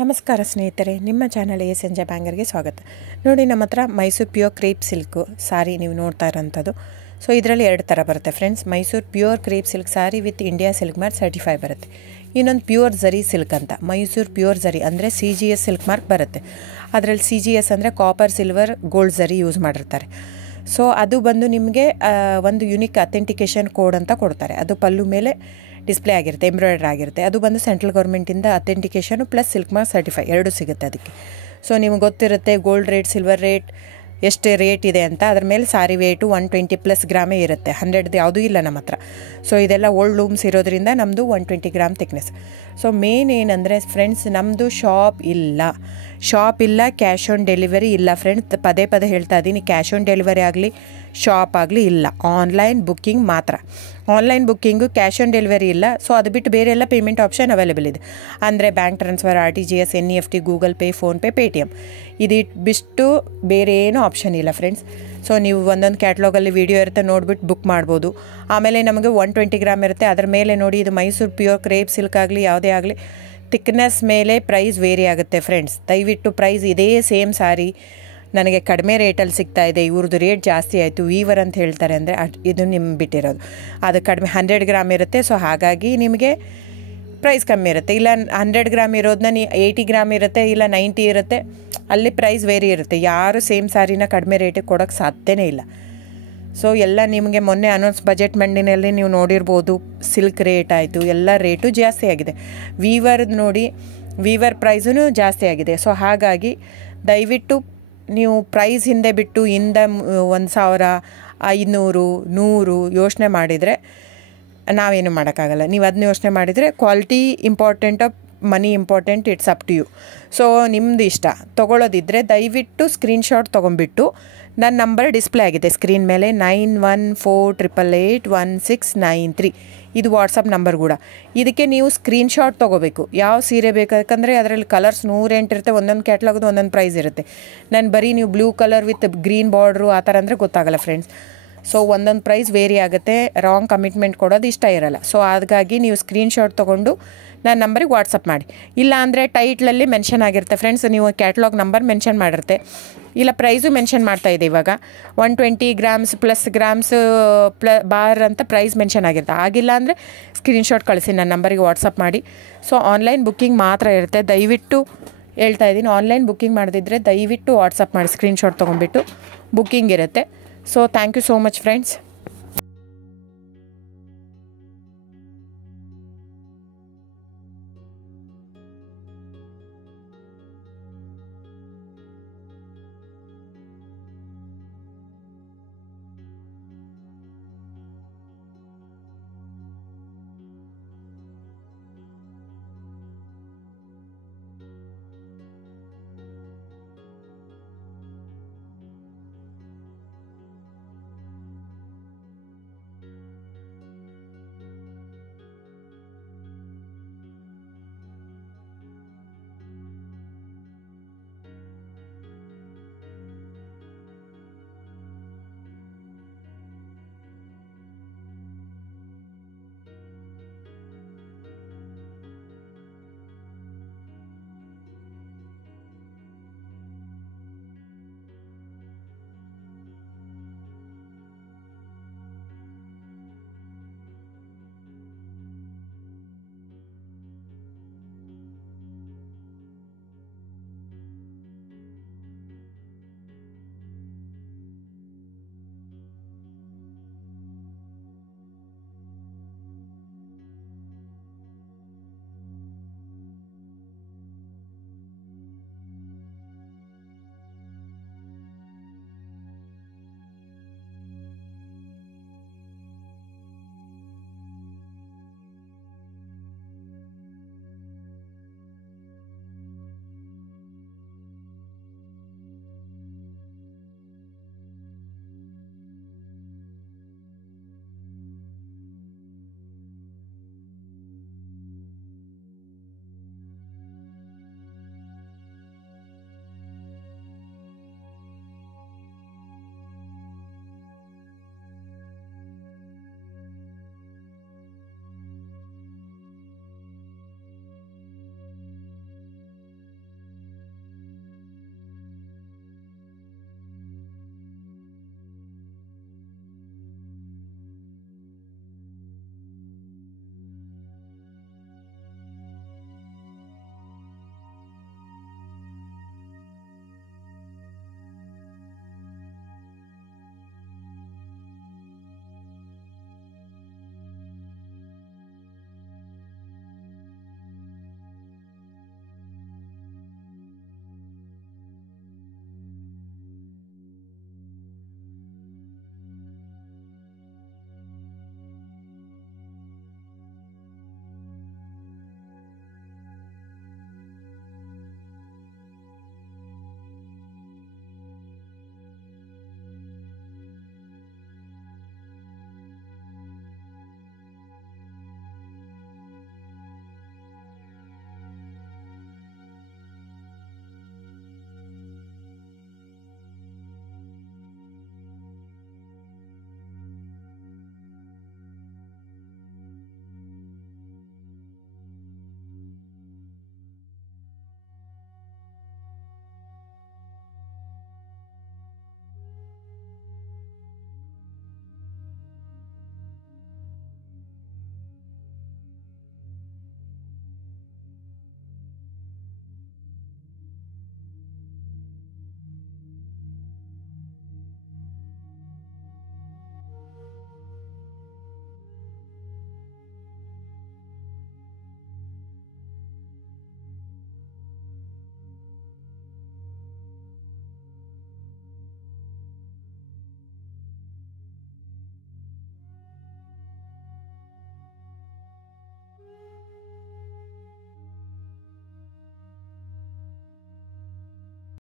ನಮಸ್ಕಾರ ಸ್ನೇಹಿತರೆ, ನಿಮ್ಮ ಚಾನಲ್ ಎ ಸಂಜೆ ಬ್ಯಾಂಗರ್ಗೆ ಸ್ವಾಗತ. ನೋಡಿ, ನಮ್ಮ ಹತ್ರ ಮೈಸೂರು ಪ್ಯೂರ್ ಕ್ರೇಪ್ ಸಿಲ್ಕು ಸಾರಿ ನೀವು ನೋಡ್ತಾ ಇರೋಂಥದ್ದು. ಸೊ ಇದರಲ್ಲಿ ಎರಡು ಥರ ಬರುತ್ತೆ friends. Mysuru pure crepe silk sorry with India silk mark certify ಬರುತ್ತೆ. ಇನ್ನೊಂದು ಪ್ಯೂರ್ ಝರಿ ಸಿಲ್ಕ್ ಅಂತ, ಮೈಸೂರು ಪ್ಯೂರ್ ಝರಿ ಅಂದರೆ CGS ಸಿಲ್ಕ್ ಮಾರ್ಕ್ ಬರುತ್ತೆ. ಅದರಲ್ಲಿ CGS ಅಂದರೆ ಕಾಪರ್, ಸಿಲ್ವರ್, ಗೋಲ್ಡ್ ಝರಿ ಯೂಸ್ ಮಾಡಿರ್ತಾರೆ. ಸೊ ಅದು ಬಂದು ನಿಮಗೆ ಒಂದು ಯುನಿಕ್ ಅಥೆಂಟಿಕೇಷನ್ ಕೋಡ್ ಅಂತ ಕೊಡ್ತಾರೆ. ಅದು ಪಲ್ಲು ಮೇಲೆ ಡಿಸ್ಪ್ಲೇ ಆಗಿರುತ್ತೆ, ಎಂಬ್ರಾಯ್ಡ್ರಿ ಆಗಿರುತ್ತೆ. ಅದು ಬಂದು ಸೆಂಟ್ರಲ್ ಗೌರ್ಮೆಂಟಿಂದ ಅಥೆಂಟಿಕೇಷನು ಪ್ಲಸ್ ಸಿಲ್ಕ್ ಮಾರ್ಕ್ ಸರ್ಟಿಫೈ ಎರಡು ಸಿಗುತ್ತೆ ಅದಕ್ಕೆ. ಸೊ ನಿಮಗೆ ಗೊತ್ತಿರುತ್ತೆ ಗೋಲ್ಡ್ ರೇಟ್, ಸಿಲ್ವರ್ ರೇಟ್ ಎಷ್ಟು ರೇಟ್ ಇದೆ ಅಂತ. ಅದ್ರ ಮೇಲೆ ಸಾರಿ ವೇಟು 120+ ಗ್ರಾಮೇ ಇರುತ್ತೆ, 100 ಯಾವುದೂ ಇಲ್ಲ ನಮ್ಮ ಹತ್ರ. ಸೊ ಇದೆಲ್ಲ ಓಲ್ಡ್ ಲೂಮ್ಸ್ ಇರೋದ್ರಿಂದ ನಮ್ಮದು 120 ಗ್ರಾಮ್ ಥಿಕ್ನೆಸ್. ಸೊ ಮೇನ್ ಏನಂದರೆ ಫ್ರೆಂಡ್ಸ್, ನಮ್ಮದು ಶಾಪ್ ಇಲ್ಲ, ಕ್ಯಾಶ್ ಆನ್ ಡೆಲಿವರಿ ಇಲ್ಲ ಫ್ರೆಂಡ್ಸ್. ಪದೇ ಪದೇ ಹೇಳ್ತಾ ಇದ್ದೀನಿ, ಕ್ಯಾಶ್ ಆನ್ ಡೆಲಿವರಿ ಆಗಲಿ ಶಾಪ್ ಆಗಲಿ ಇಲ್ಲ, ಆನ್ಲೈನ್ ಬುಕ್ಕಿಂಗ್ ಮಾತ್ರ. Online booking, cash on delivery ಇಲ್ಲ. ಸೊ ಅದು ಬಿಟ್ಟು ಬೇರೆ ಎಲ್ಲ ಪೇಮೆಂಟ್ ಆಪ್ಷನ್ ಅವೈಲೇಬಲ್ ಇದೆ. ಅಂದರೆ bank transfer, RTGS, NEFT, Google pay, PhonePe, Paytm. ಇದು ಬಿಟ್ಟು ಬೇರೆ ಏನೂ ಆಪ್ಷನ್ ಇಲ್ಲ ಫ್ರೆಂಡ್ಸ್. ಸೊ ನೀವು ಒಂದೊಂದು ಕ್ಯಾಟ್ಲಾಗಲ್ಲಿ ವೀಡಿಯೋ ಇರುತ್ತೆ, ನೋಡಿಬಿಟ್ಟು ಬುಕ್ ಮಾಡ್ಬೋದು. ಆಮೇಲೆ ನಮಗೆ 120 ಗ್ರಾಮ್ ಇರುತ್ತೆ. ಅದರ ಮೇಲೆ ನೋಡಿ, ಇದು ಮೈಸೂರು ಪ್ಯೂರ್ ಕ್ರೇಪ್ ಸಿಲ್ಕ್ ಆಗಲಿ ಯಾವುದೇ ಆಗಲಿ ಥಿಕ್ನೆಸ್ ಮೇಲೆ ಪ್ರೈಸ್ ವೇರಿ ಆಗುತ್ತೆ ಫ್ರೆಂಡ್ಸ್. ದಯವಿಟ್ಟು ಪ್ರೈಸ್ ಇದೇ ಸೇಮ್ ಸಾರಿ ನನಗೆ ಕಡಿಮೆ ರೇಟಲ್ಲಿ ಸಿಗ್ತಾ ಇದೆ, ಇವ್ರದ್ದು ರೇಟ್ ಜಾಸ್ತಿ ಆಯಿತು ವೀವರ್ ಅಂತ ಹೇಳ್ತಾರೆ ಅಂದರೆ ಇದು ನಿಮ್ಗೆ ಬಿಟ್ಟಿರೋದು. ಅದು ಕಡಿಮೆ 100 ಗ್ರಾಮ್ ಇರುತ್ತೆ. ಸೊ ಹಾಗಾಗಿ ನಿಮಗೆ ಪ್ರೈಸ್ ಕಮ್ಮಿ ಇರುತ್ತೆ. ಇಲ್ಲ 100 ಗ್ರಾಮ್ ಇರೋದನ್ನ 80 ಗ್ರಾಮ್ ಇರುತ್ತೆ, ಇಲ್ಲ 90 ಇರುತ್ತೆ, ಅಲ್ಲಿ ಪ್ರೈಸ್ ವೇರಿ ಇರುತ್ತೆ. ಯಾರು ಸೇಮ್ ಸಾರಿನ ಕಡಿಮೆ ರೇಟಿಗೆ ಕೊಡೋಕ್ಕೆ ಸಾಧ್ಯನೇ ಇಲ್ಲ. ಸೊ ಎಲ್ಲ ನಿಮಗೆ ಮೊನ್ನೆ ಅನೌನ್ಸ್ ಬಜೆಟ್ ಮಂಡಿನಲ್ಲಿ ನೀವು ನೋಡಿರ್ಬೋದು, ಸಿಲ್ಕ್ ರೇಟ್ ಆಯಿತು, ಎಲ್ಲ ರೇಟು ಜಾಸ್ತಿ ಆಗಿದೆ. ವೀವರ್ದು ನೋಡಿ, ವೀವರ್ ಪ್ರೈಸೂ ಜಾಸ್ತಿ ಆಗಿದೆ. ಸೊ ಹಾಗಾಗಿ ದಯವಿಟ್ಟು ನೀವು ಪ್ರೈಸ್ ಹಿಂದೆ ಬಿಟ್ಟು 1,000, 500, 100 ಯೋಚನೆ ಮಾಡಿದರೆ ನಾವೇನು ಮಾಡೋಕ್ಕಾಗಲ್ಲ. ನೀವು ಅದನ್ನ ಯೋಚನೆ ಮಾಡಿದರೆ ಕ್ವಾಲಿಟಿ ಇಂಪಾರ್ಟೆಂಟೋ money important, it's up to you. So ನಿಮ್ಮದು ಇಷ್ಟ. ತೊಗೊಳ್ಳೋದಿದ್ದರೆ ದಯವಿಟ್ಟು ಸ್ಕ್ರೀನ್ಶಾಟ್ ತೊಗೊಂಬಿಟ್ಟು, ನನ್ನ ನಂಬರ್ ಡಿಸ್ಪ್ಲೇ ಆಗಿದೆ ಸ್ಕ್ರೀನ್ ಮೇಲೆ, 9148881693. ಇದು ವಾಟ್ಸಪ್ ನಂಬರ್ ಕೂಡ. ಇದಕ್ಕೆ ನೀವು ಸ್ಕ್ರೀನ್ಶಾಟ್ ತೊಗೋಬೇಕು. ಯಾವ ಸೀರೆ ಬೇಕಂದರೆ ಅದರಲ್ಲಿ ಕಲರ್ಸ್ 108 ಇರುತ್ತೆ, ಒಂದೊಂದು ಕ್ಯಾಟ್ಲಾಗದು ಒಂದೊಂದು ಪ್ರೈಸ್ ಇರುತ್ತೆ. ನಾನು ಬರೀ ನೀವು blue colour with green border ಆ ಥರ ಅಂದರೆ ಗೊತ್ತಾಗಲ್ಲ ಫ್ರೆಂಡ್ಸ್. ಸೊ ಒಂದೊಂದು ಪ್ರೈಸ್ ವೇರಿ ಆಗುತ್ತೆ, ರಾಂಗ್ ಕಮಿಟ್ಮೆಂಟ್ ಕೊಡೋದು ಇಷ್ಟ ಇರಲ್ಲ. ಸೊ ಹಾಗಾಗಿ ನೀವು ಸ್ಕ್ರೀನ್ಶಾಟ್ ತೊಗೊಂಡು ನನ್ನ ನಂಬರಿಗೆ ವಾಟ್ಸಪ್ ಮಾಡಿ. ಇಲ್ಲ ಅಂದರೆ ಟೈಟ್ಲಲ್ಲಿ ಮೆನ್ಷನ್ ಆಗಿರುತ್ತೆ ಫ್ರೆಂಡ್ಸ್, ನೀವು ಕ್ಯಾಟ್ಲಾಗ್ ನಂಬರ್ ಮೆನ್ಷನ್ ಮಾಡಿರುತ್ತೆ, ಇಲ್ಲ ಪ್ರೈಸು ಮೆನ್ಷನ್ ಮಾಡ್ತಾಯಿದೆ. ಇವಾಗ 120 ಗ್ರಾಮ್ಸ್ ಪ್ಲಸ್ ಗ್ರಾಮ್ಸ್ ಬಾರ್ ಅಂತ ಪ್ರೈಸ್ ಮೆನ್ಷನ್ ಆಗಿರುತ್ತೆ. ಆಗಿಲ್ಲ ಅಂದರೆ ಸ್ಕ್ರೀನ್ಶಾಟ್ ಕಳಿಸಿ, ನನ್ನ ನಂಬರಿಗೆ ವಾಟ್ಸಪ್ ಮಾಡಿ. ಸೊ ಆನ್ಲೈನ್ ಬುಕ್ಕಿಂಗ್ ಮಾತ್ರ ಇರುತ್ತೆ. ದಯವಿಟ್ಟು ಹೇಳ್ತಾ ಇದ್ದೀನಿ, ಆನ್ಲೈನ್ ಬುಕ್ಕಿಂಗ್ ಮಾಡದಿದ್ದರೆ ದಯವಿಟ್ಟು ವಾಟ್ಸಪ್ ಮಾಡಿ, ಸ್ಕ್ರೀನ್ಶಾಟ್ ತೊಗೊಂಡ್ಬಿಟ್ಟು ಬುಕ್ಕಿಂಗ್ ಇರುತ್ತೆ. So thank you so much friends.